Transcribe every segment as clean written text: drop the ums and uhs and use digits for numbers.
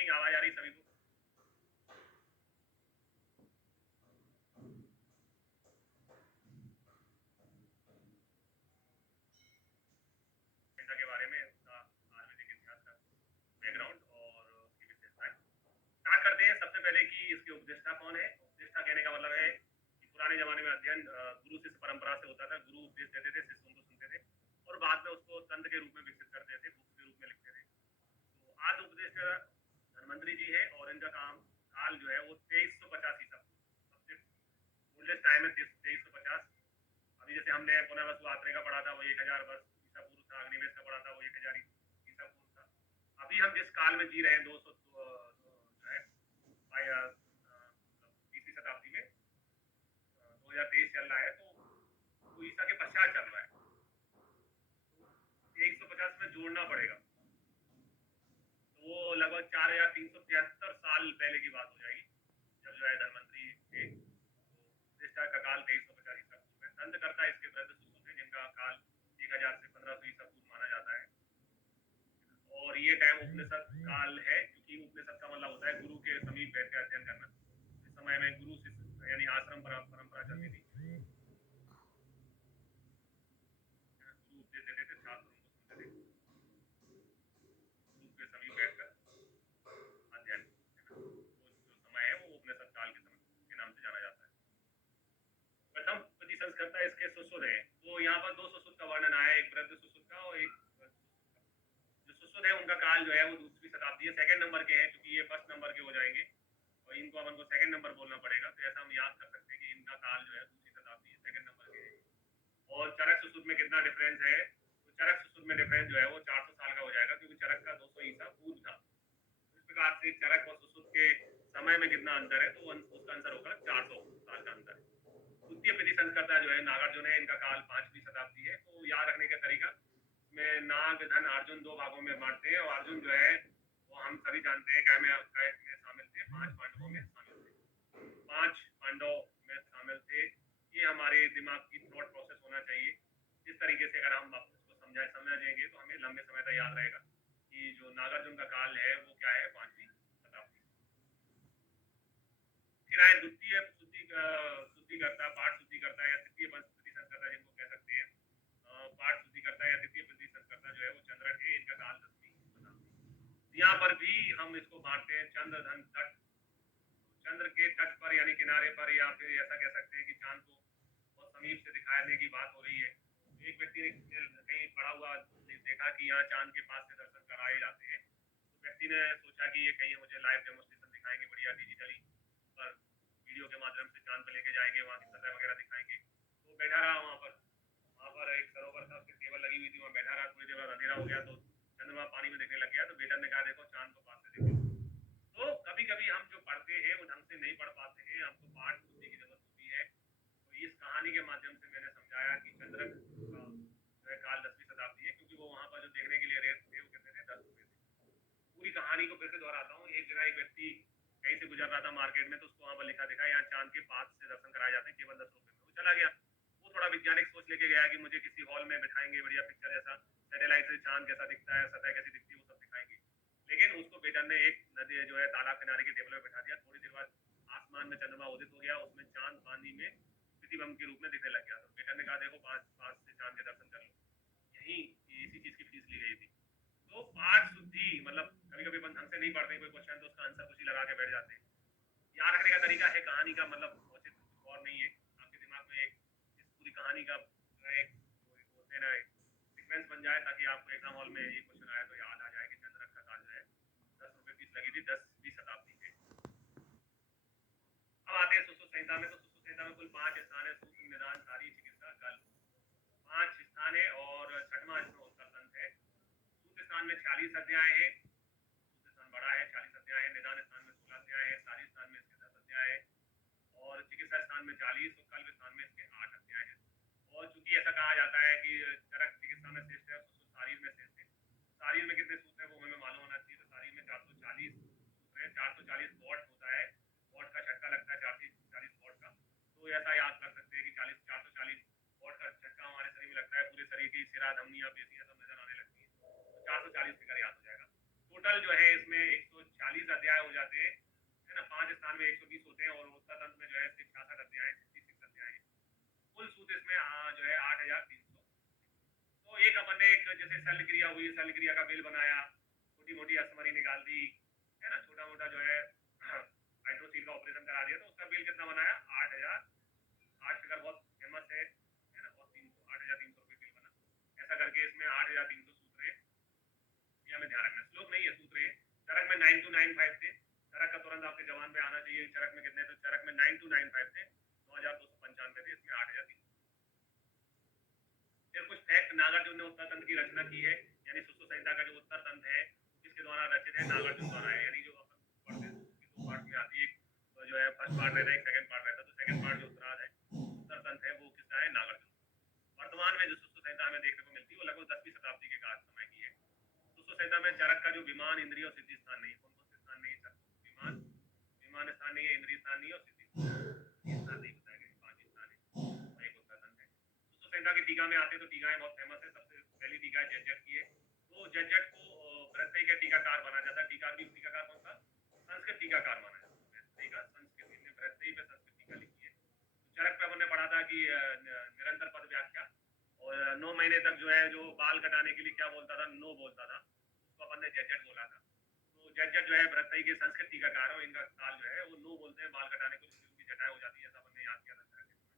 Evening, आवाज आ रही सभी को? के बारे में उसका आयुर्वेदिक इतिहास का बैकग्राउंड और उसकी विशेषताएं स्टार्ट करते हैं। सबसे पहले कि इसके उपदेष्टा कौन है। उपदेष्टा कहने का मतलब है कि पुराने जमाने में अध्ययन गुरु शिष्य परंपरा से होता था। गुरु उपदेश देते थे, शिष्य उनको सुनते थे और बाद में उसको तंत्र के रूप में विकसित करते थे, बुक्स के रूप में लिखते थे। तो आज उपदेष्टा धन्वंतरी जी है और इनका काम काल जो है वो 2350 ईसा पूर्व, सबसे ओल्डेस्ट टाइम है 2350। अभी जैसे हमने पुनर्वसु आत्रे का पढ़ा था वो 1000 वर्ष ईसा पूर्व था, अग्निवेश का पढ़ा था वो 1000 ईसा पूर्व था। अभी हम जिस काल में जी रहे हैं 200 जो है 20वीं शताब्दी में 2023 चल रहा है, तो वो ईसा के पश्चात चल रहा है। तो 150 में जोड़ना पड़ेगा, तो वो लगभग 4373 साल पहले की बात हो जाएगी जब जो है धन्वंतरी थे। तो प्रतिष्ठा का काल 2350 ईसा पूर्व में। दंतकर्ता इसके वृद्ध सुश्रुत हैं जिनका काल 1000 से 1500 ईसा पूर्व माना जाता है। और ये टाइम उपनिषद काल है, क्योंकि उपनिषद का मतलब होता है गुरु के समीप बैठ कर अध्ययन करना। इस समय में गुरु शिष्य यानी आश्रम परंपरा चलती थी। गुरु उपदेश देते थे, छात्र उनको सुनते थे, गुरु के समीप बैठकर अध्ययन। तो जो समय है वो उपनिषद काल के समय के नाम से जाना जाता है। प्रथम प्रति संस्कर्ता इसके सुश्रुत है। तो यहाँ पर दो सुश्रुत का वर्णन आया है, एक वृद्ध सुश्रुत का और एक जो सुश्रुत है उनका काल जो है वो 2वीं शताब्दी है। सेकंड नंबर के हैं, क्योंकि ये फर्स्ट नंबर के हो जाएंगे और इनको अपन को सेकंड नंबर बोलना पड़ेगा। तो ऐसा हम याद कर सकते हैं कि इनका काल जो है 2वीं शताब्दी सेकंड नंबर के है। और चरक सुश्रुत में कितना डिफरेंस है, तो चरक सुश्रुत में डिफरेंस जो है वो 400 साल का हो जाएगा, क्योंकि चरक का 200 ईसा पूर्व था। इस प्रकार से चरक और सुश्रुत के समय में कितना अंतर है, तो उसका आंसर होगा 400 साल का अंतर है। द्वितीय प्रति संस्कर्ता जो है नागार्जुन है, इनका काल 5वीं शताब्दी है। तो याद रखने का तरीका में नाग धन अर्जुन दो भागों में बांटते हैं, और अर्जुन जो है वो हम सभी जानते हैं क्या में शामिल थे, 5 पांडवों में शामिल थे। 5 पांडव में शामिल थे। ये हमारे दिमाग की थॉट प्रोसेस होना चाहिए। इस तरीके से अगर हम इसको समझेंगे तो हमें लंबे समय तक याद रहेगा कि जो नागार्जुन का काल है वो क्या है, 5वीं शताब्दी। फिर आए द्वितीय शुद्धिकर्ता, पाठ शुद्धिकर्ता या तृतीय प्रति संस्कर्ता जिनको कह सकते हैं। पाठ शुद्धिकर्ता या तृतीय प्रति संस्कर्ता जो है वो चंद्रक है, इनका काल 10वीं शताब्दी। यहाँ पर भी हम इसको बांटते हैं चंद्र धन तट। चंद्र के तट पर यानी किनारे पर, या फिर ऐसा कह सकते हैं कि चांद को बहुत समीप से दिखाने की बात हो रही है। एक व्यक्ति ने कहीं पढ़ा हुआ देखा कि यहाँ चांद के पास से दर्शन कराए जाते हैं, तो व्यक्ति ने सोचा कि ये कहीं मुझे लाइव डेमोस्ट्रेशन दिखाएंगे बढ़िया डिजिटली, पर वीडियो के माध्यम से चांद पे लेके जाएंगे, वहाँ की सतह वगैरह दिखाएंगे। तो बैठा रहा वहाँ पर एक सरोवर था, उसकी टेबल लगी हुई थी, वहाँ बैठा रहा। थोड़ी देर बाद अंधेरा हो गया तो चंद्रमा पानी में दिखने लग गया। तो बेटा ने कहा देखो चांद तो पास से दिखे। तो कभी कभी हम जो पढ़ते हैं वो ढंग से नहीं पढ़ पाते हैं, हमको पाठ शुद्धि की जरूरत होती है। तो इस कहानी के माध्यम से मैंने समझाया कि चंद्रक का जो है काल 10वीं शताब्दी है, क्योंकि वो वहाँ पर जो देखने के लिए रेट थे वो कितने थे, 10 रुपए थे। पूरी कहानी को फिर से दोहराता हूँ। एक जगह एक व्यक्ति कहीं से गुजर रहा था मार्केट में, तो उसको वहाँ पर लिखा दिखा यहाँ चांद के पास से दर्शन कराए जाते हैं केवल 10 रुपए में। वो चला गया। वो थोड़ा वैज्ञानिक सोच लेके गया कि मुझे किसी हॉल में बिठाएंगे, बढ़िया पिक्चर जैसा, सैटेलाइट से चांद कैसा दिखता है, सतह कैसी दिखती है, वो सब दिखाएंगे। लेकिन उसको बेटर ने एक नदी जो है तालाब किनारे के टेबल में बैठा दिया। थोड़ी देर बाद आसमान में चंद्रमा उदित हो गया, उसमें चांद पानी में प्रतिबिंब के रूप में दिखने लग गया। तो बेटर ने कहा देखो पास पास से चांद के दर्शन कर लो। यही इसी चीज की फीस ली गई थी। तो पाठ शुद्धि मतलब कभी कभी अपन ढंग से नहीं पढ़ते कोई क्वेश्चन, तो उसका आंसर कुछ ही लगा के बैठ जाते हैं। याद रखने का तरीका है, कहानी का मतलब उचित और नहीं है। आपके दिमाग में एक इस पूरी कहानी का एक बोलते हैं ना सीक्वेंस बन जाए, ताकि आपको एग्जाम हॉल में ये क्वेश्चन आए तो याद आ जाए कि चंद्रक का काल जो है 10 रुपए फीस लगी थी 10वीं शताब्दी में। अब आते हैं सुश्रुत संहिता में। तो सुश्रुत संहिता में कुल 5 स्थान है, सूत्र निदान सारी चिकित्सा कल 5 स्थान है, और 6वां इसमें उत्तर तंत्र है। सूत्र स्थान में 46 अध्याय है, सूत्र स्थान बड़ा है, 40 अध्याय है। निदान स्थान में 16 अध्याय है, सारी स्थान में इसके 10 अध्याय है, और चिकित्सा स्थान में 40 और कल्प स्थान में इसके 8 अध्याय है। और चूंकि ऐसा कहा जाता है कि चरक चिकित्सा में श्रेष्ठ है, शारीर में श्रेष्ठ है। शारीर में कितने सूत्र है वो हमें मालूम होना चाहिए। तो शारीर में 440 सूत्र है, 440 वॉट होता है, वॉट का झटका लगता है 440 वॉट का। तो ऐसा याद कर सकते हैं कि 440 वॉट का झटका हमारे शरीर में लगता है, पूरे शरीर की सिरा धमनियां पेशियां सब नजर आने लगती है। तो 440 फिगर याद हो जाएगा। टोटल जो है इसमें 146 40 अध्याय हो जाते हैं, है ना, 5 स्थान में 120 होते हैं, और उत्तर तंत्र में जो है 66 अध्याय, 66 अध्याय हैं। कुल सूत इसमें जो है 8,300। तो एक अपन ने एक जैसे शल्य क्रिया हुई, शल्य क्रिया का बिल बनाया, छोटी मोटी असमरी निकाल दी, है ना, छोटा मोटा जो है हाइड्रोसील का ऑपरेशन करा दिया, तो उसका बिल कितना बनाया? 8,000। 8 फिगर बहुत फेमस है ना, और 300, 8,300 रुपये बिल बना। ऐसा करके इसमें 8,300 सूत्र है, ये हमें ध्यान रखना। श्लोक नहीं है, सूत्र है। चरक में 9295 थे, चरक का तुरंत आपके जवान में आना चाहिए। चरक में कितने थे? चरक में 9295 थे, 9,295 थे, इसमें 8,300। फिर कुछ फैक्ट, नागार्जुन ने उत्तर तंत्र की रचना की है, यानी सुश्रुत संहिता का जो उत्तर तंत्र है किसके द्वारा रचित है? नागार्जुन द्वारा है। यानी जो अपन पढ़ते हैं उसकी 2 पार्ट में आती है, एक जो है फर्स्ट पार्ट रहता है, एक सेकंड पार्ट रहता है। तो सेकंड पार्ट जो उत्तरार्ध है, उत्तर तंत्र है, वो किसका है? नागार्जुन। वर्तमान में जो सुश्रुत संहिता हमें देखने को मिलती है वो लगभग 10वीं शताब्दी के काल समय की है। सुश्रुत संहिता में चरक का जो विमान, इंद्रिय और सिद्धि स्थान नहीं है। कौन कौन से स्थान नहीं है? विमान, विमान स्थान नहीं है, इंद्रिय स्थान नहीं है, और सिद्धि स्थान नहीं बताया गया। 5 स्थान है, एक उत्तर तंत्र है। सुश्रुत संहिता की टीका में आते हैं, तो टीकाएं बहुत फेमस है। सबसे पहली टीका जज्जट की है। तो जज्जट को भृतही का टीकाकार माना जाता है। टीकाकार कौन सा? संस्कृत टीकाकार माना जाता है। भृतही का संस्कृत, इनने भृतही पे संस्कृत टीका लिखी है। तो चरक पे अपन ने पढ़ा था कि निरंतर पद व्याख्या, और 9 महीने तक जो है जो बाल कटाने के लिए क्या बोलता था? नो बोलता था, उसको अपन ने जज्जट बोला था। तो जज्जट जो है भृतही के संस्कृत टीकाकार है, इनका काल जो है वो नो बोलते हैं बाल कटाने को, जिससे उनकी जटाएं हो जाती है। ऐसा अपन ने याद किया था चरक के समय।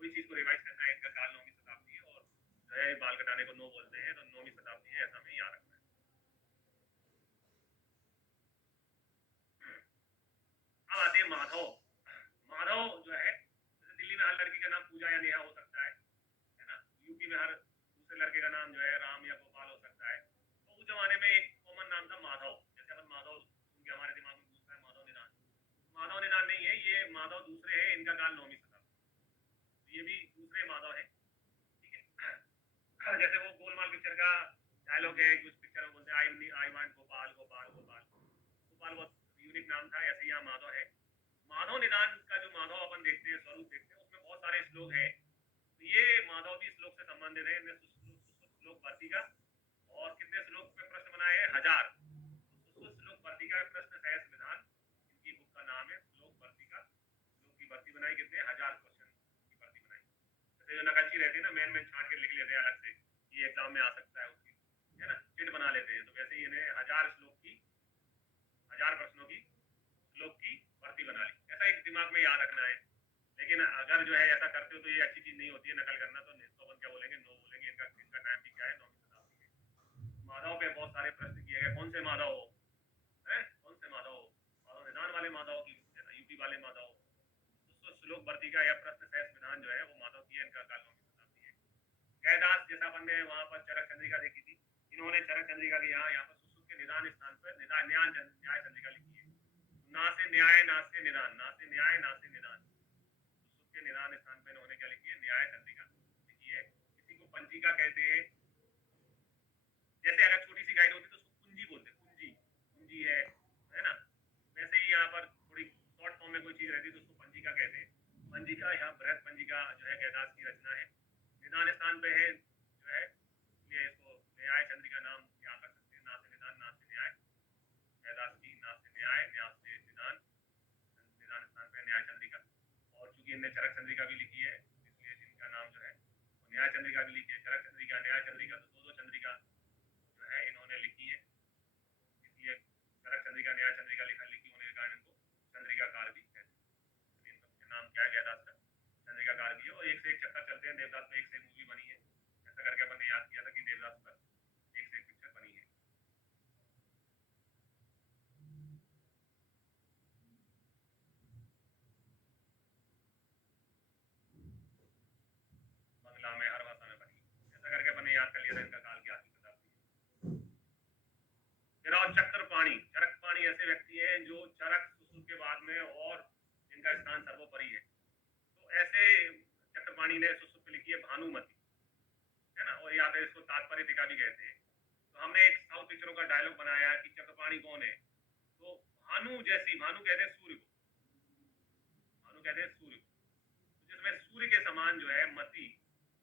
कोई चीज को रिवाइज करना है, इनका काल 9वीं शताब्दी है, और जो है बाल कटाने को नो बोलते हैं, तो 9वीं शताब्दी है, ऐसा हमें याद रखना है। अब आते हैं माधव। माधव जो है, जैसे दिल्ली में हर लड़की का नाम पूजा या नेहा हो सकता है ना, यूपी में हर दूसरे लड़के का नाम जो है राम या गोपाल हो सकता है। तो उस जमाने में एक कॉमन नाम था माधव। जैसे अपन माधव सुन के हमारे दिमाग में घुसता है माधव निदान। माधव निदान नहीं है, ये माधव दूसरे हैं, इनका काल 9वीं शताब्दी। ये भी दूसरे माधव है, ठीक है। जैसे वो गोलमाल पिक्चर का डायलॉग है, उस पिक्चर में बोलते हैं आई वांट गोपाल गोपाल गोपाल। गोपाल बहुत यूनिक नाम था, ऐसे ही यहाँ माधव है। माधव निदान का जो माधव अपन देखते हैं, स्वरूप देखते हैं, उसमें बहुत सारे श्लोक हैं। तो ये माधव भी श्लोक से संबंधित है। इनने श्लोक वर्तिका, और कितने श्लोक पे प्रश्न बनाए हैं? 1000। तो श्लोक वर्तिका में प्रश्न सहस विधान, इनकी बुक का नाम है श्लोक वर्तिका। श्लोक की भर्ती बनाई कितने? 1000 क्वेश्चन की भर्ती बनाई। जैसे जो नकलची रहते हैं ना, मैन छांट के लिख लेते हैं अलग से, ये एग्जाम में आ सकता है उसकी, है ना, चिट बना लेते हैं। तो वैसे ही इन्हें 1000 श्लोक की, 1000 प्रश्नों की श्लोक की भर्ती बना ली। ऐसा एक दिमाग में याद रखना है। लेकिन अगर जो है ऐसा करते हो तो ये अच्छी चीज नहीं होती है नकल करना। तो अपन क्या बोलेंगे? नो बोलेंगे। इनका टाइम भी क्या है? 9वीं शताब्दी है। माधव पे बहुत सारे प्रश्न किए गए। कौन से माधव हो? कौन से माधव हो? माधव निदान वाले माधव की, यूपी वाले माधव। तो श्लोक वर्तिका या प्रश्न सहस विधान जो है वो माधव की है, इनका काल 9वीं शताब्दी है। गैदास, जैसा अपन ने वहां पर चरक चंद्रिका देखी थी, इन्होंने चरक चंद्रिका की यहाँ पर सुश्रुत के निदान स्थान पर न्याय चंद्रिका लिखी है। ना से न्याय, ना से निदान, ना से न्याय, ना से निदान। सुश्रुत के निदान स्थान पर इन्होंने क्या लिखी है? न्याय चंद्रिका लिखी है। किसी को पंचिका कहते हैं। जैसे अगर छोटी सी गाइड होती तो उसको कुंजी बोलते हैं, कुंजी, कुंजी है ना। वैसे ही यहाँ पर थोड़ी शॉर्ट फॉर्म में कोई चीज रहती है तो उसको पंजिका कहते हैं। पंजिका, यहाँ बृहद पंजिका जो है गैदास की रचना है। निदान स्थान पे है जो है, इसलिए इसको न्याय चंद्रिका नाम यहाँ कर सकते हैं। ना से निदान, ना से न्याय, गैदास की ना से न्याय, न्याय से निदान, निदान स्थान पे न्याय चंद्रिका। और चूंकि इनने चरक चंद्रिका भी लिखी है, इसलिए इनका नाम जो है न्याय चंद्रिका भी लिखी है। चरक चंद्रिका, न्याय चंद्रिका, तो दो चंद्रिका जो है इन्होंने लिखी है, इसलिए चरक चंद्रिका, न्याय चंद्रिका लिखी होने के कारण इनको चंद्रिकाकार भी कहते हैं। इनका नाम क्या है? गैदास का चंद्रिकाकार भी है। और एक से एक चक्कर चलते हैं। देवदास पे एक से एक मूवी बनी है, ऐसा करके अपन ने याद किया था कि देवदास पर एक से एक पिक्चर बनी है। बंगला में, हर भाषा में बनी, ऐसा करके अपन ने याद कर लिया था इनका काल क्या शताब्दी। फिर और चक्रपाणी। चरकपाणी ऐसे व्यक्ति हैं जो चरक सुश्रुत के बाद में और जिनका स्थान सर्वोपरि है। तो ऐसे चक्रपाणी ने सुश्रुत लिखी है भानुमति, है ना, और या फिर इसको तात्पर्य टीका भी कहते हैं। तो हमने एक साउथ पिक्चरों का डायलॉग बनाया कि चक्रपाणी कौन है? तो भानु जैसी, भानु कहते हैं सूर्य को, भानु कहते हैं सूर्य को, तो जिसमें सूर्य के समान जो है मति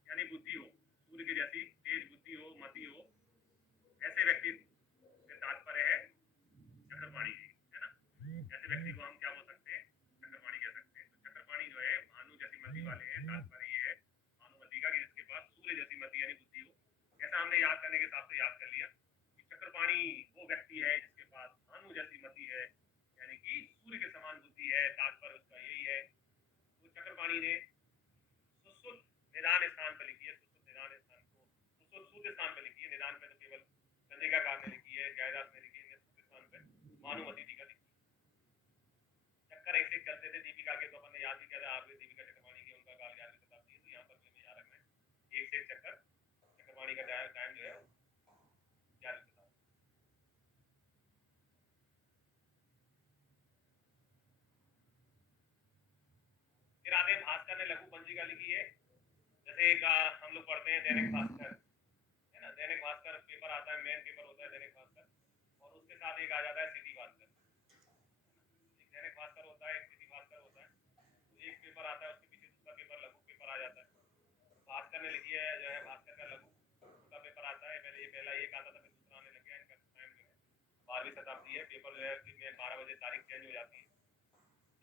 यानी बुद्धि हो, सूर्य की जैसी तेज बुद्धि हो, मति हो, ऐसे व्यक्ति से तात्पर्य है चक्रपाणी जी। याद करने के हिसाब से याद कर लिया कि चक्रपाणी वो व्यक्ति है जिसके पास भानु जैसी मति है, यानी कि सूर्य के समान बुद्धि है, तात्पर्य उसका यही है। तो चक्रपाणी ने सुश्रुत निदान स्थान पर लिखी है, सुश्रुत निदान स्थान को सुश्रुत सूर्य स्थान पर लिखी है, निदान पे तो केवल चंद्रिकाकार ने लिखी है, जयदास ने लिखी है, सूर्य स्थान पर भानुमति टीका लिखी है। चक्कर एक से चलते थे, दीपिका के तो अपन ने याद भी किया था, आरवी दीपिका चक्रपाणी की उनका काल 11वीं शताब्दी है, तो यहाँ पर भी हमें याद रखना है एक से एक चक्कर चक्रपाणी का टाइम जो है 11वीं शताब्दी। फिर आते हैं भास्कर ने लघु पंजिका लिखी है, जैसे एक हम लोग पढ़ते हैं दैनिक भास्कर, है ना, दैनिक भास्कर पेपर आता है, मेन पेपर होता है दैनिक भास्कर, और उसके साथ एक आ जाता है सिटी भास्कर। एक दैनिक भास्कर होता है, एक सिटी भास्कर होता है, तो एक पेपर आता है, उसके पीछे दूसरा पेपर लघु पेपर आ जाता है। भास्कर ने लिखी है जो है भास्कर का लघु छोटा पेपर आता है, पहले ये पहला एक आता था, फिर दूसरा आने लग गया। इनका टाइम जो है 12वीं शताब्दी है। पेपर जो है में 12 बजे तारीख चेंज हो जाती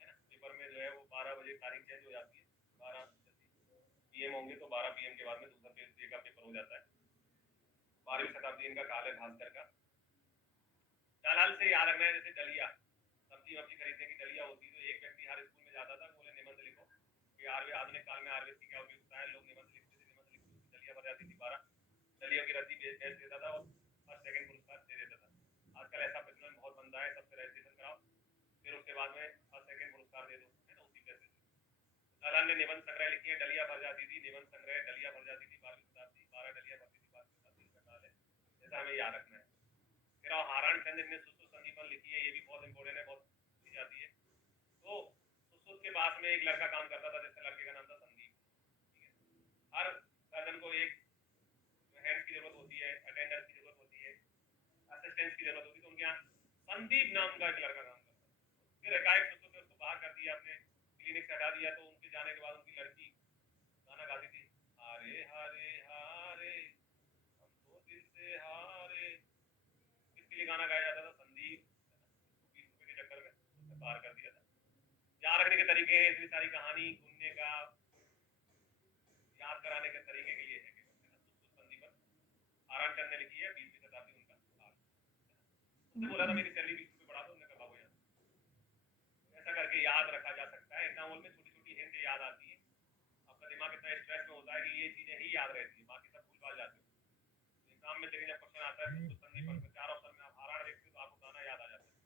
है ना, पेपर में जो है वो 12 बजे तारीख चेंज हो जाती है, 12 PM होंगे तो 12 PM के बाद में दूसरा पेपर का पेपर हो जाता है। 12वीं शताब्दी इनका काल है भास्कर का। चालाल से याद रखना है, जैसे डलिया सब्जी वब्जी खरीदने की डलिया होती, तो एक व्यक्ति हर स्कूल में जाता था, बोले निबंध लिखो कि आधुनिक काल में हार्वेस्ट की क्या उपयोगिता है। लोग निबंध लिखते थे, निबंध लिखते उसकी डलिया भर जाती थी, 12 डलियों की रद्दी बेच देता था और फर्स्ट सेकंड पुरस्कार दे देता था। आजकल ऐसा प्रचलन बहुत बनता है, सबसे रजिस्ट्रेशन कराओ, फिर उसके बाद में फर्स्ट सेकंड पुरस्कार दे दो, है ना, उसी पैसे से। चालाल ने निबंध संग्रह लिखी है, डलिया भर जाती थी, निबंध संग्रह डलिया भर जाती थी, 12वीं शताब्दी 12 डलिया भरती थी 12वीं शताब्दी का काल है, ऐसा हमें याद रखना है। फिर हारण चंद्र ने सुश्रुत संदीपन लिखी है, ये भी बहुत इंपॉर्टेंट है, बहुत पूछी जाती है। तो सुश्रुत के पास में एक लड़का काम करता था, जिसके लड़के का नाम था संदीप, ठीक है। हर सर्जन को एक हैंड की जरूरत होती है, अटेंडर की जरूरत होती है, असिस्टेंट की जरूरत होती है, तो उनके यहाँ संदीप नाम का एक लड़का काम करता था। फिर एकाएक सुश्रुत ने उसको बाहर कर दिया, अपने क्लिनिक से हटा दिया, तो उनके जाने के बाद उनकी लड़की गाना गाती थी, हारे हारे हारे हम तो दिल से हारे। किसके लिए गाना गाया जाता था? संदीप, 20 रुपए के चक्कर में उसने बाहर कर दिया था। याद रखने के तरीके हैं, इतनी सारी कहानी सुनने का, याद कराने के तरीके के लिए है कि सुश्रुत संदीपन आरामचंद ने लिखी है, 20वीं शताब्दी उनका काल। उसने बोला था मेरी सैलरी 20 रुपए बढ़ा दो, उन्होंने कहा भागो यहाँ। ऐसा करके याद रखा जा सकता है। एग्जाम हॉल में छोटी छोटी हिंट याद आती है, आपका दिमाग इतना स्ट्रेस में होता है कि ये चीजें ही याद रहती है, बाकी सब भूल भाल जाते हो। एग्जाम में लेकिन जब क्वेश्चन आता है सुश्रुत संदीपन में 4 ऑप्शन में आप हारण देखते हो तो आपको गाना याद आ जाता है,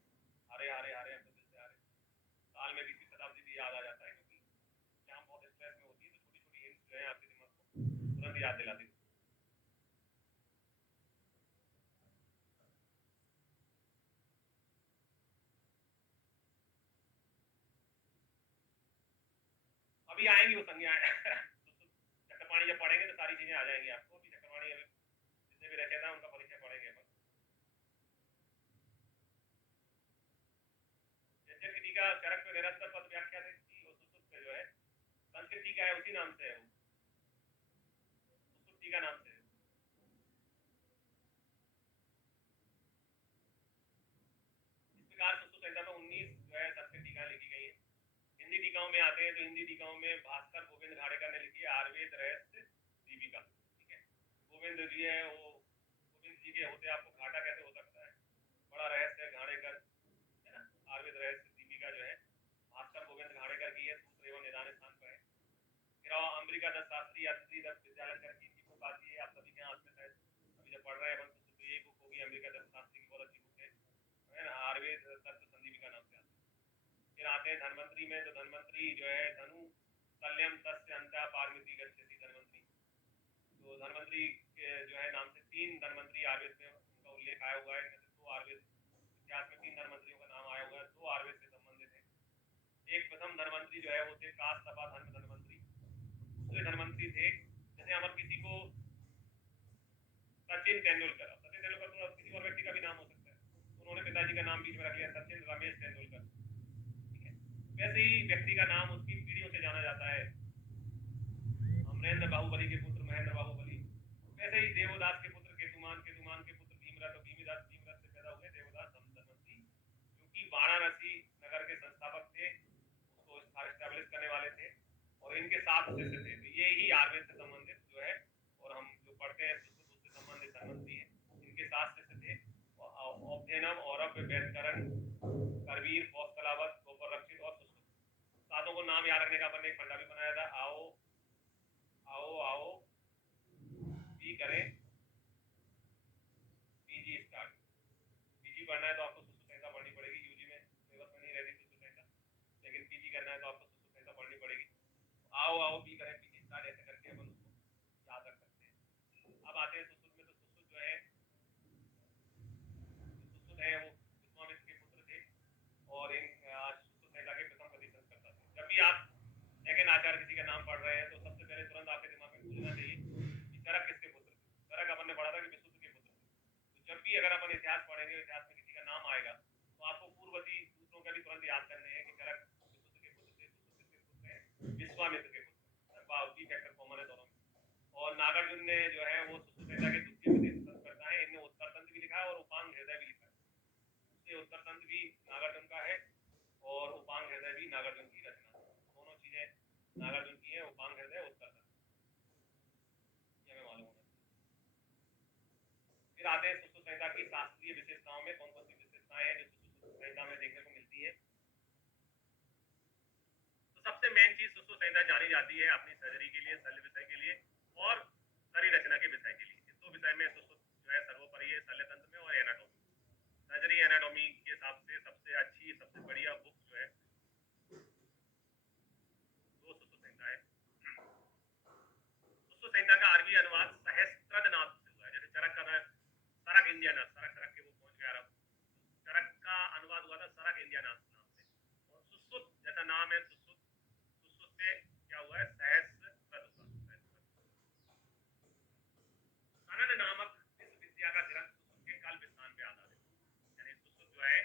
हारे हारे हारे हम तो दिल से हारे। साल में 20वीं शताब्दी भी याद आ जाता है, क्योंकि एग्जाम बहुत स्ट्रेस में होती है, तो छोटी छोटी हिंट्स जो है आपके दिमाग को तुरंत याद दिलाती है। अभी आएंगी वो संज्ञा चक्रपाणी जब पढ़ेंगे तो सारी चीजें आ जाएंगी आपको। अभी चक्रपाणी अभी जितने भी रचयिता है उनका परिचय पढ़ेंगे अपन। यज्ञ का चरक में निरंतर पद व्याख्या से सुश्रुत पे जो है संस्कृत टीका है, उसी नाम से है वो, सुश्रुत टीका नाम से है। इस प्रकार सुश्रुत संहिता में 19 जो है संस्कृत टीका लिखी गई है। हिंदी टीकाओं में आते हैं तो हिंदी टीकाओं में भास्कर गोविंद घाड़ेकर ने लिखी है आयुर्वेद रहस्य दीपिका, ठीक है। गोविंद जी है, वो गोविंद जी के होते आपको घाटा कैसे हो सकता है, बड़ा रहस्य है घाड़ेकर, है ना। आयुर्वेद रहस्य दीपिका जो है भास्कर गोविंद घाड़ेकर की है, सूत्र एवं निदान स्थान पर है। फिर अम्बिका दत्त शास्त्री अतिथि दत्त विद्यालय की बुक आती है, आप सभी के हाथ में शायद अभी जब पढ़ रहे हैं अपन तो ये बुक होगी, अम्बिका दत्त शास्त्री की बहुत अच्छी बुक है ना, आयुर्वेद तत्व संदीपिका नाम से आती है। फिर आते हैं धनवंतरी में, तो धनवंतरी जो है धनु तल्यम तस्य अंता पार्वती गच्छति धनवंतरी, तो धनवंतरी के जो है नाम से 3 धनवंतरी आयुर्वेद में उनका उल्लेख आया हुआ है। इनमें से 2 आयुर्वेद इतिहास में 3 धनवंतरियों का नाम आया हुआ है, 2 आयुर्वेद से संबंधित है। एक प्रथम धनवंतरी जो है वो थे काशतपा धनवंतरी। दूसरे धनवंतरी थे, जैसे अगर किसी को सचिन तेंदुलकर, सचिन तेंदुलकर तो किसी और व्यक्ति का भी नाम हो सकता है, उन्होंने पिताजी का नाम बीच में रख लिया सचिन रमेश तेंदुलकर, ठीक है। वैसे ही व्यक्ति का नाम उसकी पीढ़ियों से जाना जाता है, अमरेंद्र बाहुबली के पुत्र महेंद्र बाहुबली, वैसे ही देवदास के पुत्र केतुमान, केतुमान के पुत्र भीमरथ, और भीमदास भीमरथ से पैदा हुए देवदास धनवंतरी, जो कि वाराणसी नगर के संस्थापक थे, उसको स्टैब्लिश करने वाले थे, और इनके 7 शिष्य थे। तो ये ही आयुर्वेद से संबंधित जो है, और हम जो पढ़ते हैं उससे संबंधित प्रधानमंत्री हैं, इनके 7 शिष्य थे, औधेनम, औरभ, वैदकरण, करवीर, कौशलावत, गोपर रक्षित और सुश्रुत। सातों को नाम याद रखने का अपन ने एक फंडा भी बनाया था। आओ आओ आओ भी करें पीजी स्टार्ट। पीजी पढ़ना है तो आपको सुश्रुत संहिता पढ़नी पड़ेगी, यूजी में सिलेबस में नहीं रहती सुश्रुत संहिता, लेकिन पीजी करना है तो आपको सुश्रुत संहिता पढ़नी पड़ेगी। आओ आओ भी करें पीजी स्टार्ट, ऐसे करके अपन उसको याद रख सकते हैं। अब आते हैं सुश्रुत में, तो सुश्रुत जो है, सुश्रुत है वो विश्वामित्र के पुत्र थे और इन सुश्रुत संहिता के प्रथम प्रतिशंस्कर्ता थे। जब भी आप सेकंड आचार्य किसी का नाम पढ़ रहे हैं तो सबसे पहले तुरंत आपके दिमाग में पूछना चाहिए कि चरक किसके पुत्र थे। चरक अपन ने पढ़ा था कि विशुद्ध के पुत्र थे। तो जब भी अगर अपन इतिहास पढ़ेंगे, इतिहास में किसी का नाम आएगा, तो आपको पूर्ववर्ती सूत्रों का भी तुरंत याद करने हैं कि चरक विशुद्ध के पुत्र थे, सुश्रुत किसके पुत्र हैं, विश्वामित्र के पुत्र। बावती फैक्टर कॉमन है दोनों में। और नागार्जुन ने जो है वो सुश्रुत संहिता के द्वितीय प्रतिशंस्कर्ता है। इनने उत्तर तंत्र भी लिखा है और उपांग हृदय भी लिखा है। उससे उत्तर तंत्र भी नागार्जुन का है और उपांग हृदय भी नागार्जुन की रचना है। दोनों चीजें नागार्जुन की है, उपांग हृदय, उत्तर तंत्र, ये हमें मालूम होना चाहिए। फिर आते हैं सुश्रुत संहिता की शास्त्रीय विशेषताओं में। कौन कौन सी विशेषताएं हैं जो सुश्रुत संहिता में देखने को मिलती है। तो सबसे मेन चीज सुश्रुत संहिता जानी जाती है अपनी सर्जरी के लिए, शल्य विषय के लिए और शरीर रचना के विषय के लिए। इस दो विषय में सुश्रुत जो है सर्वोपरि है, शल्य तंत्र में और एनाटॉमी। सर्जरी एनाटॉमी के हिसाब से सबसे अच्छी, सबसे बढ़िया बुक जो है वो सुश्रुत संहिता है। सुश्रुत संहिता का अरबी अनुवाद सहस्त्रध नाम से हुआ है। जैसे चरक का सरक इंडिया नाम, सरक सरक के वो पहुंच गया अरब, चरक का अनुवाद हुआ था सरक इंडिया नाम से। और सुश्रुत जैसा नाम है, सुश्रुत, सुश्रुत से क्या हुआ है, सहस्त्रध हुआ। सनद नामक इस विद्या का ग्रंथ सुश्रुत के काल विस्तान पे आधारित है। यानी सुश्रुत जो है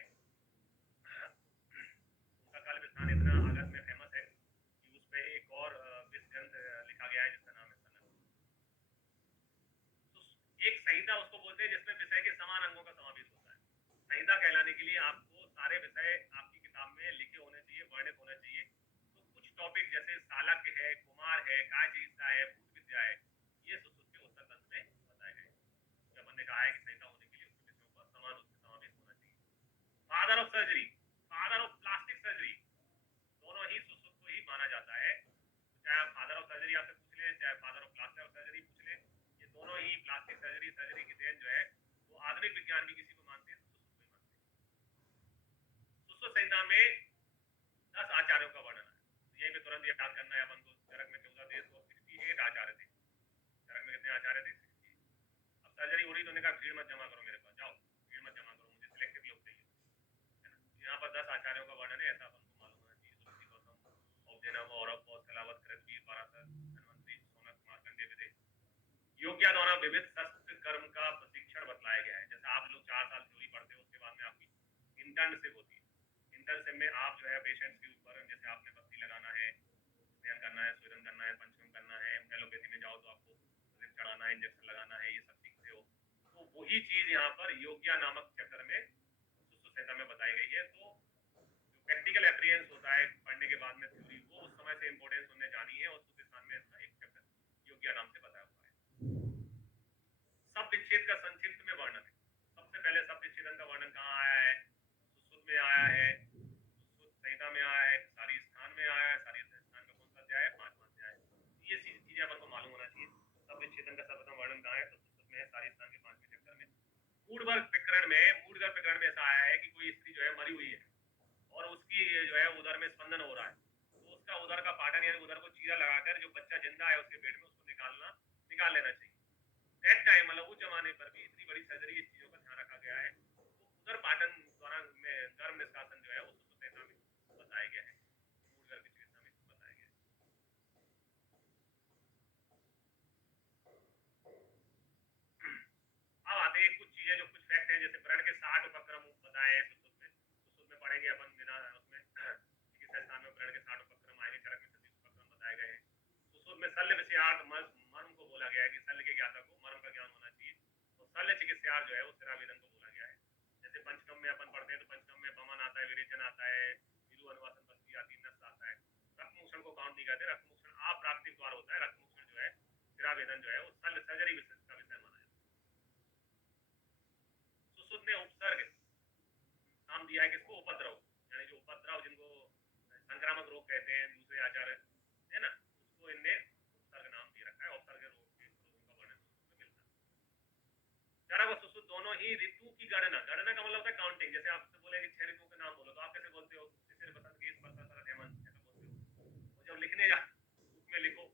उनका काल विस्तान इतना आगत में फेमस है कि उस पे एक और ग्रंथ लिखा गया है जिसका नाम है सनद। एक संहिता उसको बोलते हैं जिसमें विषय के समान अंगों का समावेश होता है। संहिता कहलाने के लिए आपको सारे विषय आपकी किताब में लिखे होने चाहिए, वर्णित होने चाहिए। तो कुछ टॉपिक जैसे सालक है, कुमार है, काय चिकित्सा है, भूत विद्या है, ये सुश्रुत के उत्तर तंत्र में बताए गए। जब हमने कहा है कि संहिता होने के लिए उसके विषयों का समान रूप से समावेश होना चाहिए। Father of surgery, father of plastic surgery, दोनों ही सुश्रुत को ही माना जाता है। चाहे आप फादर ऑफ सर्जरी आपसे पूछ लें, चाहे फादर ऑफ प्लास्टिक सर्जरी पूछ लें, ये दोनों ही प्लास्टिक सर्जरी, सर्जरी की देन जो है वो आधुनिक विज्ञान भी किसी को मानते हैं तो सुश्रुत को ही मानते हैं। सुश्रुत संहिता में 10 आचार्यों का वर्णन है। तो यही पे तुरंत याद करना है अपन को। चरक में 14 थे तो 68 आचार्य थे। चरक में कितने आचार्य थे? 68। अब सर्जरी हो रही तो उन्होंने कहा भीड़ मत जमा करो मेरे पास, जाओ भीड़ मत जमा करो, मुझे सिलेक्टिव लोग चाहिए, है ना। यहाँ पर 10 आचार्यों का वर्णन है, ऐसा अपन को मालूम होना चाहिए। तुलसी गौतम, औधेनम, औरभ, कौशलावत, कृतवीर, पाराशर, धन्वंतरी, शौनक, मार्कंडेय, विदेह। योग्या द्वारा विविध शस्त्र कर्म का प्रशिक्षण बतलाया गया है। जैसे आप लोग 4 साल थ्योरी पढ़ते हो, उसके बाद में आपकी इंटर्नशिप होती है। इंटर्नशिप में आप जो है पेशेंट्स के ऊपर, जैसे आपने पत्ती लगाना है, स्नेहन करना है, स्वेदन करना है, पंचकर्म करना है, एलोपैथी में जाओ तो आपको ड्रिप चढ़ाना है, इंजेक्शन लगाना है, ये सब सीखते हो। तो वही चीज यहाँ पर योग्या नामक चैप्टर में सुश्रुत संहिता में बताई गई है। तो जो प्रैक्टिकल एक्सपीरियंस होता है पढ़ने के बाद में थ्योरी, वो उस समय से इंपॉर्टेंस उन्हें जानी है और उस स्थान में इसका एक चैप्टर योग्या नाम से बताया हुआ है। शब्द विच्छेद का संक्षिप्त में वर्णन है। सबसे पहले शब्द विच्छेदन का वर्णन कहाँ आया है? सुश्रुत में आया है, सुश्रुत संहिता में आया है, सारी स्थान में आया है। सारी स्थान का कौन सा अध्याय है? 5वां अध्याय। ये चीजें अपन को मालूम होना चाहिए। शब्द विच्छेदन का सर्वप्रथम वर्णन कहाँ है? तो सुश्रुत में है, सारी स्थान के 5वें चैप्टर में। मूढ़गर्भ प्रकरण में, मूढ़गर्भ प्रकरण में ऐसा आया है कि कोई स्त्री जो है मरी हुई है और उसकी जो है उदर में स्पंदन हो रहा है, तो उसका उदर का पाटन यानी उदर को चीरा लगाकर जो बच्चा जिंदा है उसके पेट में, उसको निकाल लेना चाहिए। दैट टाइम मतलब उस जमाने पर भी इतनी बड़ी सर्जरी, इस चीजों का ध्यान रखा गया है। तो उदर पाटन द्वारा में गर्भ निष्कासन जो है वो सुश्रुत संहिता में बताया गया है, मूढ़गर्भ की चिकित्सा में बताया गया है। अब आते हैं कुछ चीजें जो कुछ फैक्ट हैं, जैसे व्रण के 60 उपक्रम बताए हैं सुश्रुत में। सुश्रुत में पढ़ेंगे अपन बिना उसमें चिकित्सा स्थान में व्रण के 60 उपक्रम आएंगे। चरक में 36 उपक्रम बताए गए हैं। सुश्रुत में शल्य विषयार्थ मर्म को बोला गया है कि शल्य के ज्ञाता को मर्म का ज्ञान होना चाहिए। तो शल्य चिकित्सार्थ जो है वो शिरावेदन को बोला गया है। जैसे पंचकर्म में अपन पढ़ते हैं तो पंचकर्म में बमन आता है, विरेचन आता है, वीरू अनुवासन बस्ती आती है, नस आता है। रक्तमोक्षण को काउंट नहीं करते। रक्तमोक्षण अप्राकृतिक द्वार होता है। रक्तमोक्षण जो है, शिरावेदन जो है वो शल्य सर्जरी का विषय माना जाता है। उपसर्ग नाम दिया है किसको, उपद्रव, यानी जो उपद्रव जिनको संक्रामक रोग कहते हैं दूसरे आचार्य है ना, उसको इनने उपसर्ग नाम दे रखा है। उपसर्ग रोग के रोगों का वर्णन उसमें मिलता है। चरक और सुश्रुत दोनों ही ऋतु की गणना, गणना का मतलब होता है काउंटिंग। जैसे आपसे बोले कि 6 ऋतुओं के नाम बोलो, तो आप कैसे बोलते हो, शिशिर बसंत ग्रीष्म वर्षा शरद हेमंत, ऐसा बोलते हो। और जब लिखने जा बुक में लिखो,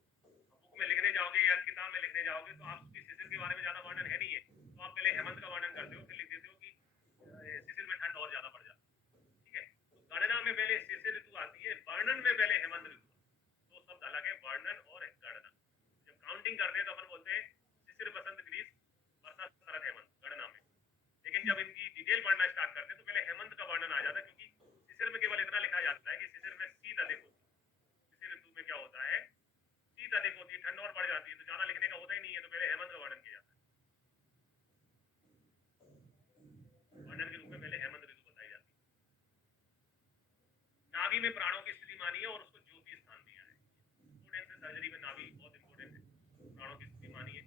बुक में लिखने जाओगे या किताब में लिखने जाओगे तो आप उसकी शिशिर के बारे में ज्यादा वर्णन है नहीं है, तो आप पहले हेमंत का वर्णन करते हो, फिर लिख देते हो कि शिशिर में ठंड और ज्यादा बढ़ जाती है। ठीक है, तो गणना में पहले शिशिर ऋतु आती है, वर्णन में पहले हेमंत ऋतु, दो शब्द अलग है, वर्णन और गणना। जब काउंटिंग करते हैं तो अपन बोलते हैं शिशिर बसंत ग्रीष्म वर्षा शरद हेमंत गणना में। लेकिन जब इनकी डिटेल पढ़ना स्टार्ट करते हैं तो पहले हेमंत का वर्णन आ जाता है, क्योंकि शिशिर में केवल इतना लिखा जाता है कि शिशिर में शीत अधिक होती है। शिशिर ऋतु में क्या होता है, शीत अधिक होती है, ठंड और बढ़ जाती है, तो ज्यादा लिखने का होता ही नहीं है, तो पहले हेमंत का वर्णन किया जाता है। वर्णन के रूप में पहले हेमंत ऋतु बताई जाती है। नाभि में प्राणों की स्थिति मानी है और उसको ज्योति स्थान दिया है। इंपोर्टेंट है, सर्जरी में नाभि बहुत इंपोर्टेंट है। प्राणों की स्थिति मानी है।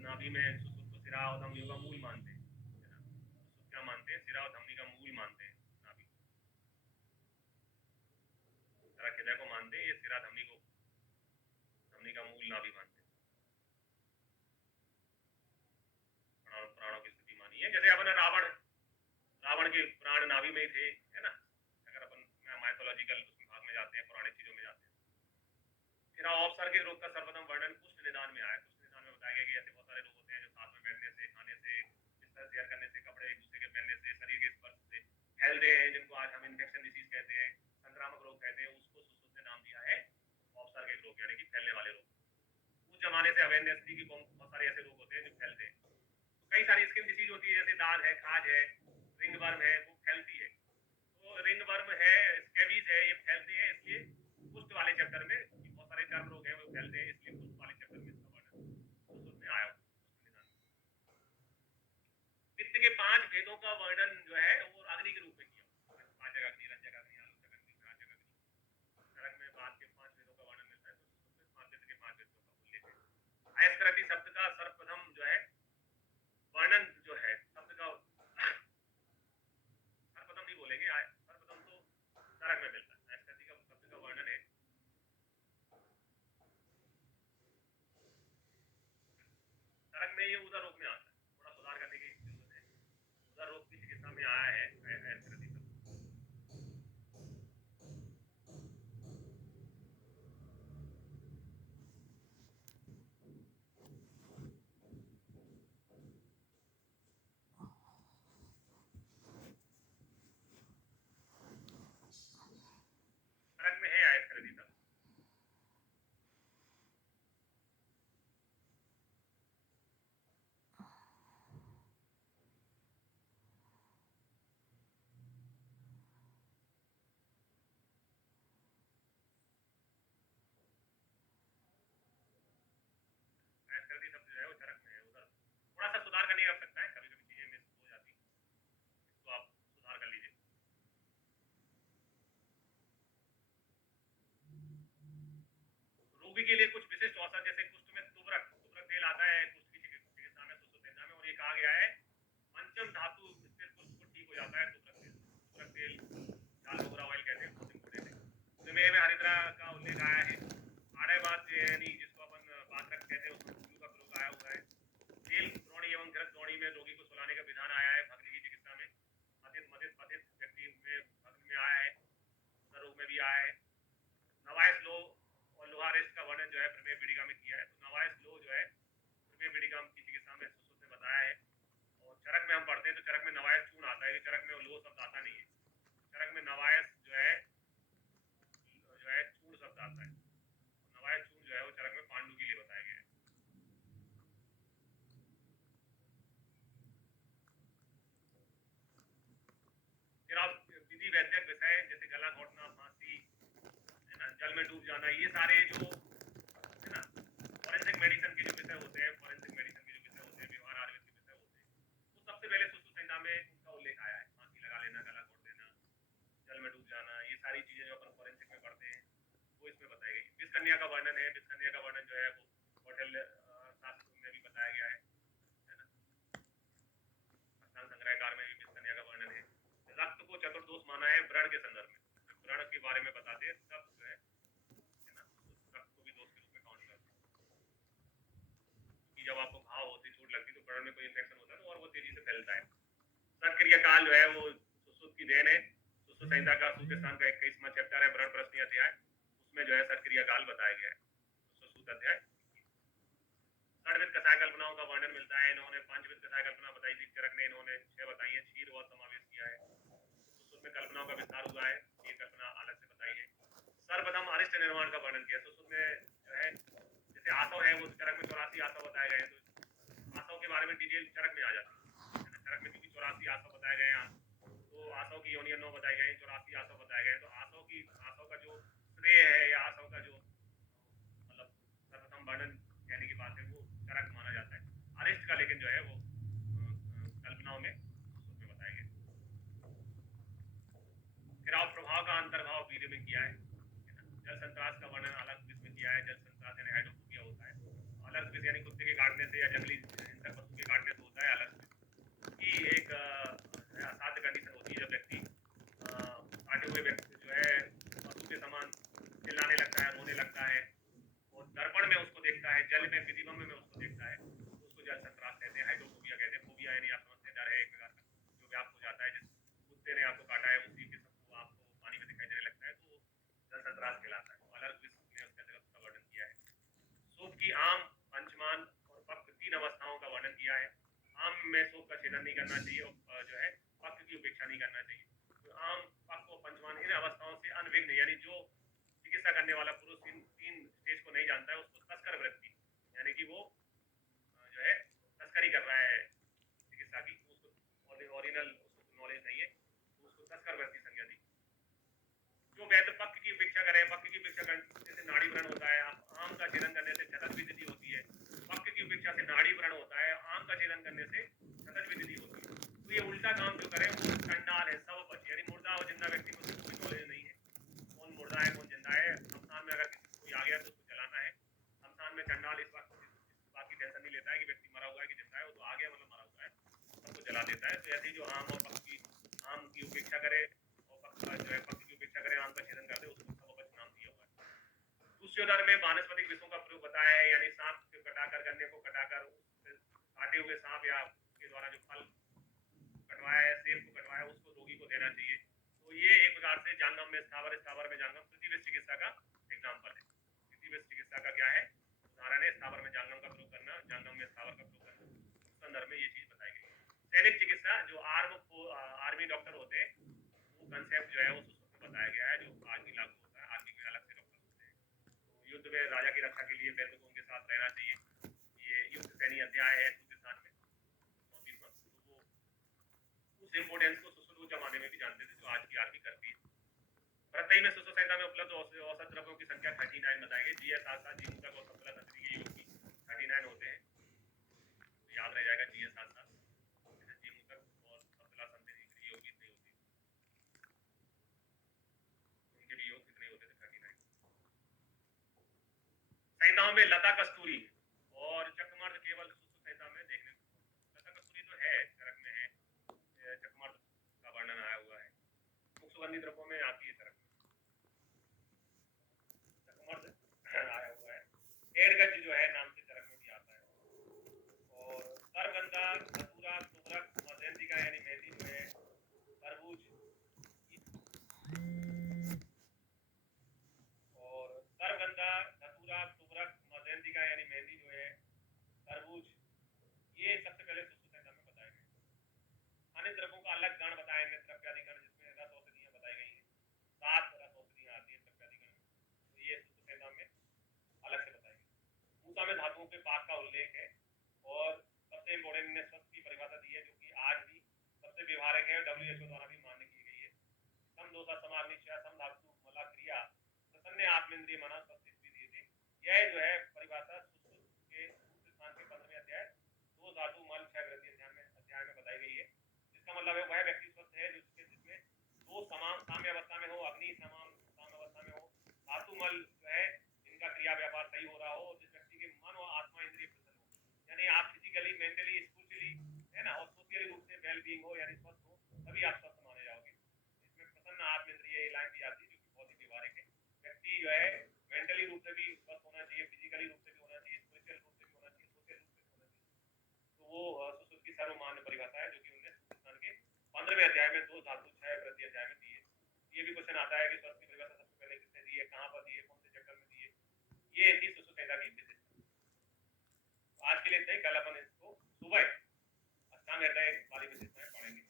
नाभि में सुसुप्त को सिरा और धमनियों का मूल मानते हैं, है ना। सुसुप्त क्या मानते हैं, सिरा और धमनी का मूल मानते हैं नाभि। चरक हृदय को मानते हैं, ये सिरा धमनी को, धमनी का मूल नाभि मानते हैं। प्राणों की स्थिति मानी है। जैसे अपन रावण के प्राण नाभि में ही थे, है ना। अगर अपन माइथोलॉजिकल भाग में जाते हैं, पुरानी चीजों में जाते हैं। फिर औपसर्गिक रोग का सर्वप्रथम वर्णन कुष्ठ निदान में आया। कुष्ठ निदान में बताया गया कि ऐसे बहुत सारे रोग होते हैं जो साथ में बैठने से, खाने से, बिस्तर शेयर करने से, कपड़े एक दूसरे के पहनने से, शरीर के स्पर्श से फैलते हैं, जिनको आज हम इन्फेक्शन डिसीज कहते हैं, संक्रामक रोग कहते हैं। उसको सुश्रुत ने नाम दिया है औपसर्गिक रोग, यानी कि फैलने वाले रोग। उस जमाने से अवेयरनेस थी कि बहुत सारे ऐसे रोग होते हैं जो फैलते हैं। तो कई सारी स्किन डिसीज होती है, जैसे दाद है, खाज है, रिंगवर्म है, वो फैलती है। तो रिंगवर्म है, स्कैबीज है, ये फैलते हैं। इसलिए कुष्ठ वाले चैप्टर में बहुत सारे चर्म रोग हैं वो फैलते हैं, इसलिए कुष्ठ वाले चैप्टर में इसका वर्णन सुश्रुत में आया। पित्त के 5 भेदों का वर्णन जो है वो अग्नि के रूप में किया। पाचक अग्नि, रंजक अग्नि, आलोचक अग्नि, विराजक अग्नि। चरक में बात के 5 भेदों का वर्णन मिलता है, तो सुश्रुत में पित्त के 5 भेदों का उल्लेख है। अयस्कृति शब्द का सर्वप्रथम जो है वर्णन जो है, शब्द का सर्वप्रथम नहीं बोलेंगे, सर्वप्रथम तो चरक में मिलता है। अयस्कृति का शब्द का वर्णन है चरक में, ये उदर रोग में आता है। थोड़ा सुधार करने की जरूरत है। उदर रोग की चिकित्सा में आया है अयस्कृति शब्द। चरक में है अयस्कृति शब्द। अयस्कृति शब्द जो है वो चरक में है। उधर थोड़ा सा सुधार करने की आवश्यकता है, कभी कभी चीजें मिस हो जाती हैं, इसको आप सुधार कर लीजिए। रोगी के लिए कुछ विशिष्ट औषध, जैसे कुष्ठ में तुबरक, तुबरक तेल आता है कुष्ठ की चिकित्सा में, सुश्रुत में। और ये कहा गया है पंचम धातु स्थिर कुष्ठ को ठीक हो जाता है तुबरक तेल। तुबरक तेल लाल मोगरा ऑयल कहते हैं, बहुत इंपोर्टेंट है। उसमें हरिद्रा का उल्लेख आया है। आड़ेबात यानी जिसको अपन बाथरक कहते हैं, उसमें कुल्लू का प्रयोग आया हुआ है। तेल द्रोणी एवं घृत द्रोणी में रोगी को सुलाने का विधान आया है भग्न की चिकित्सा में। मथित मथित पथित व्यक्ति में भग्न में आया है, रोग में भी आया है। नवायस लो और लोहारिस्ट का वर्णन जो है प्रमेय पीड़िका में किया है। तो नवायस लो जो है प्रमेय पीड़िका की चिकित्सा में सुश्रुत ने बताया है। और चरक में हम पढ़ते हैं तो चरक में नवायस चूर्ण आता है, चरक में लो शब्द आता नहीं है। चरक में नवायस जो है चूर्ण शब्द आता है। नवायस चूर्ण जो है वो चरक में पांडु के लिए बताया गया है। फिर आप विधि वैद्यक विषय जैसे गला घोटना, फांसी, है ना, जल में डूब जाना, ये सारे जो है ना फॉरेंसिक मेडिसिन के जो विषय होते हैं, फॉरेंसिक मेडिसिन के जो विषय होते हैं, व्यवहार आयुर्वेद के विषय होते हैं, तो सबसे पहले सुश्रुत संहिता में उनका उल्लेख आया है। फांसी लगा लेना, गला घोट देना, जल में डूब जाना, ये सारी चीजें जो अपन फॉरेंसिक में पढ़ते हैं वो इसमें बताई गई। विषकन्या का वर्णन है। विषकन्या का वर्णन जो है वो कौटिल्य शास्त्र में भी बताया गया है ना। संग्रहकार में भी को चतुर्दोष माना है व्रण के संदर्भ में, व्रण के बारे में बताते हैं तब जो है ना, रक्त को भी दोष के रूप में काउंट करते हैं कि जब आपको घाव होती, चोट लगती तो व्रण में कोई इन्फेक्शन होता है तो और वो तेजी से फैलता है। सक्रिय काल जो है वो सुश्रुत की देन है। सुश्रुत संहिता का सूत्र स्थान का 21वां चैप्टर है व्रण प्रश्न अध्याय, उसमें जो है सक्रिय काल बताया गया है। सुश्रुत अध्याय षडविध कषाय कल्पनाओं का वर्णन मिलता है। इन्होंने 5 विध कषाय कल्पना बताई थी, चरक ने इन्होंने 6 बताई है, क्षीर और समावेश किया है। सुश्रुत में कल्पनाओं का विस्तार हुआ है, ये कल्पना अलग से बताई है। सर्वप्रथम अरिष्ट निर्माण का वर्णन किया। सुश्रुत में जो है जैसे आसव है वो चरक में 84 आसव बताए गए हैं, तो आसव के बारे में डिटेल चरक में आ जाती है। चरक में क्योंकि 84 आसव बताए गए हैं, तो आसव की योनियां 9 बताई गई, 84 आसव बताए गए, तो आसव का जो श्रेय है या आसव का जो मतलब सर्वप्रथम वर्णन कहने की बात है वो चरक माना जाता है। अरिष्ट का लेकिन जो है वो कल्पनाओं में उसमें बताया गया। गिराव प्रभाव का अंतर्भाव वीर्य में किया है। जल संत्रास का वर्णन अलग इसमें किया है। जल संत्रास यानी हाइड्रोफोबिया होता है, अलग यानी कुत्ते के काटने से या जंगली हिंसक पशु के काटने से होता है। अलग की एक असाध्य कंडीशन होती है जब व्यक्ति काटे हुए व्यक्ति जो है पशु के समान चिल्लाने लगता है, रोने लगता है और दर्पण में उसको देखता है, जल में प्रतिबिंब में उसको देखता है, तो उसको जल संत्रास कहते हैं, हाइड्रोफोबिया कहते हैं। फोबिया यानी आप समझते हैं डर है एक प्रकार का जो व्याप्त हो जाता है, जिस कुत्ते ने आपको काटा है उसी के सबको आपको पानी में दिखाई देने लगता है, तो जल संत्रास कहलाता है। अलग ने उसके अंतर्गत उसका वर्णन किया है। शोक की आम, पंचमान और पक्ष 3 अवस्थाओं का वर्णन किया है। आम में शोक का छेदन नहीं करना चाहिए और जो है पक्ष की उपेक्षा नहीं करना चाहिए। तो आम, पक्ष और पंचमान इन अवस्थाओं से अनविघ्न यानी जो चिकित्सा करने वाला पुरुष इन 3 स्टेज को नहीं जानता है उसको तस्कर वृत्ति यानी कि वो जो है तस्करी कर रहा है चिकित्सा की, उसको ओरिजिनल उसको नॉलेज नहीं है, तो उसको तस्कर वृत्ति संज्ञा दी। जो वैद्य पक्ष की उपेक्षा करे, पक्ष की उपेक्षा करने से नाड़ी व्रण होता है, आम का छेदन करने से क्षतज विद्धि होती है। पक्ष की उपेक्षा से नाड़ी व्रण होता है, आम का छेदन करने से क्षतज विद्धि होती है। तो ये उल्टा काम जो करे वो चंडाल है, सब बच यानी मुर्दा और जिंदा व्यक्ति को कोई नॉलेज नहीं है कौन मुर्दा है कौन जिंदा है। शमशान में अगर कोई आ गया तो उसको जलाना है। शमशान में चंडाल इस बात की टेंशन नहीं लेता है कि व्यक्ति मरा हुआ है कि जिंदा है, वो तो आ गया मतलब मरा हुआ है, सबको जला देता है। तो ऐसे ही जो आम और पक्ष की उपेक्षा करे और पक्ष जो है पक्ष की उपेक्षा करे, आम का छेदन कर दे, उसको सबवच नाम दिया हुआ है। दूसरे में वानस्पतिक विषयों का प्रयोग बताया है, यानी सांप के कटाकर गन्ने को कटाकर काटे हुए सांप या के द्वारा जो फल कटवाया है, सेब को कटवाया उसको रोगी को देना चाहिए। तो ये एक प्रकार से जांगम में स्थावर में जांगम प्रतिवेश चिकित्सा का एग्जाम्पल है। प्रतिवेश चिकित्सा का क्या है उदाहरण है, स्थावर में जांगम का प्रयोग करना, जांगम में स्थावर का प्रयोग करना, उस संदर्भ में ये चीज बताई गई। सैनिक चिकित्सा जो आर्मी डॉक्टर होते हैं वो कंसेप्ट जो है वो सुश्रुत में बताया गया है, जो आज भी लागू होता है। आर्मी में अलग से डॉक्टर होते हैं, तो युद्ध में राजा की रक्षा के लिए वैद्य को उनके साथ रहना चाहिए। ये युद्ध सैनी अध्याय है सूत्रस्थान में 34वां, तो वो उस इम्पोर्टेंस को सुश्रुत जमाने में भी जानते थे जो आज की आर्मी करती है। प्रत्यय में सुश्रुत संहिता में उपलब्ध औसत द्रव्यों की संख्या 39 बताई गई। जीएस 7 जी मूत्रक और संतुलन तंत्री के योग की 39 होते हैं, तो याद रह जाएगा जीएस 7 जी मूत्रक और संतुलन तंत्री के योग कितने होते हैं, उनके भी योग कितने होते थे 39। संहिताओं में लता कस्तूरी और चकमर्द केवल सुश्रुत संहिता में देखने को, लता कस्तूरी तो है चरक में है, चकमर्द का वर्णन आया हुआ है, मुख सुगंधी द्रव्यों में आती है चरक में, चकमर्द आया हुआ है। एड़गज जो है नाम से चरक में भी आता है। और सरगंधा, धतूरा, तुगरक, मध्यंतिका यानी मेहंदी जो है, तरबूज और सरगंधा, धतूरा, तुगरक, मध्यंतिका यानी मेहंदी जो है, तरबूज, ये सबसे पहले सुश्रुत संहिता में बताए गए। अन्य द्रव्यों का अलग गण बताया गया, द्रव्याधिकरण जिसमें रस औषधियां बताई गई हैं, 7 रस औषधियां आती है द्रव्याधिकरण में, तो ये सुश्रुत संहिता में अलग से बताई गई। मूसा में धातुओं के पाक का उल्लेख है और सबसे इम्पोर्टेंट ने स्वस्थ की परिभाषा दी है जो कि आज भी सबसे व्यवहारिक है, WHO द्वारा भी मान्य की गई है। सम दोषा समाग्निश्चय सम धातु मला क्रिया प्रसन्न आत्मेंद्रिय मना स्वस्थ दिए थे। यह जो है परिभाषा सुश्रुत के सूत्र स्थान के 15वें अध्याय 2 धातु मल 6 वृद्धि अध्याय में बताई गई है। जिसका मतलब है वह व्यक्ति स्वस्थ है जिसमें 2 समान साम्य अवस्था में हो, अग्नि समान साम्य अवस्था में हो, धातु मल जो है इनका क्रिया व्यापार सही हो रहा हो, और जिस व्यक्ति के मन और आत्मा इंद्रिय प्रसन्न हो, यानी आप फिजिकली, मेंटली, स्पिरिचुअली है ना, और सोशली रूप से वेल बीइंग हो यानी स्वस्थ हो, तभी आप स्वस्थ माने जाओगे। सर्वमान्य परिभाषा है जो कि उन्होंने सूत्र के 15वें अध्याय में 2 धातु 6 प्रति अध्याय में दी है। ये भी क्वेश्चन आता है कि स्वस्थ की परिभाषा सबसे पहले किसने दी है, कहाँ पर दी है, कौन से चैप्टर में दी है। ये थी सुश्रुत संहिता की विशेषता। आज के लिए कल अपन इसको सुबह अष्टांग हृदय वाली विशेषताएं पढ़ेंगे।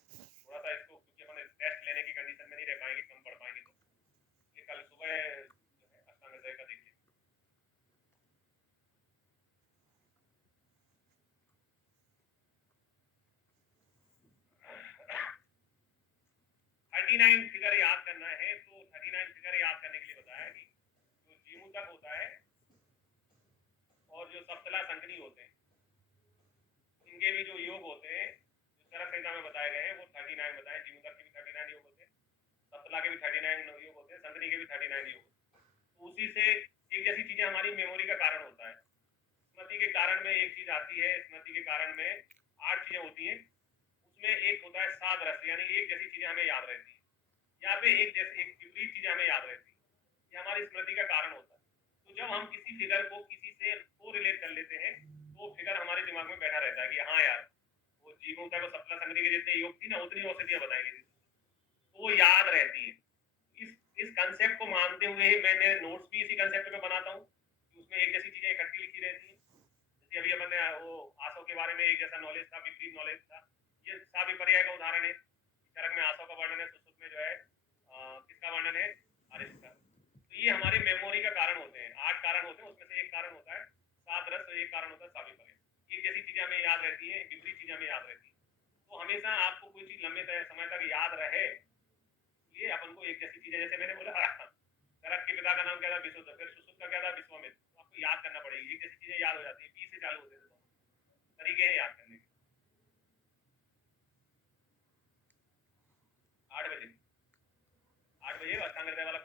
थोड़ा सा इसको क्योंकि अपन टेस्ट लेने की कंडीशन में नहीं रह पाएंगे, कम पढ़ पाएंगे, तो ये कल सुबह जो है अष्टांग हृदय का देखेंगे। नाइन फिगर याद करना है तो 39 फिगर याद करने के लिए बताया कि जो जीमूतक होता है और जो सप्तला संकनी होते हैं, इनके भी जो योग होते हैं जो चरक संहिता में बताए गए हैं वो 39 बताए। जीमूतक के भी 39 योग होते हैं, सप्तला के भी 39 योग होते हैं, संकनी के भी 39 योग होते हैं। तो उसी से एक जैसी चीजें हमारी मेमोरी का कारण होता है। स्मृति के कारण में एक चीज आती है, स्मृति के कारण में 8 चीजें होती हैं, उसमें एक होता है सात रस, यानी एक जैसी चीजें हमें याद रहती है, यहाँ पे एक विपरीत चीजें हमें याद रहती है, ये हमारी स्मृति का कारण होता है। तो जब हम किसी फिगर को किसी से को रिलेट कर लेते हैं तो वो फिगर हमारे दिमाग में बैठा रहता है कि हाँ यार वो जीवों का सप्तला संकनी के जितने योग थी ना उतनी औषधियां बताएंगे, तो वो याद रहती है। इस कंसेप्ट को मानते हुए मैंने नोट्स भी इसी कंसेप्ट पे बनाता हूँ कि उसमें एक जैसी चीजें इकट्ठी लिखी रहती है। जैसे अभी अपन ने वो आसव के बारे में एक जैसा नॉलेज था, विपरीत नॉलेज था, ये साविपर्य का उदाहरण है। चरक में आसव का वर्णन है, सुश्रुत में जो है किसका वर्णन है, आरिष्ट का। तो ये हमारे मेमोरी का कारण होते हैं। 8 कारण होते हैं, उसमें से एक कारण होता है सात रस, एक कारण होता है साविपर्य। एक जैसी चीजें हमें याद रहती है, विपरीत चीजें हमें याद रहती है। तो हमेशा आपको कोई चीज लंबे समय तक याद रहे, ये अपन को एक जैसी चीजें, जैसे मैंने बोला चरक के पिता का नाम क्या था, विशुद्ध, फिर सुश्रुत का क्या था, विश्वामित्र। तो आपको याद करना पड़ेगी, एक जैसी चीजें याद हो जाती है। बी से चालू होते हैं तरीके हैं याद करने के। 8 बजे अष्टांग हृदय वाला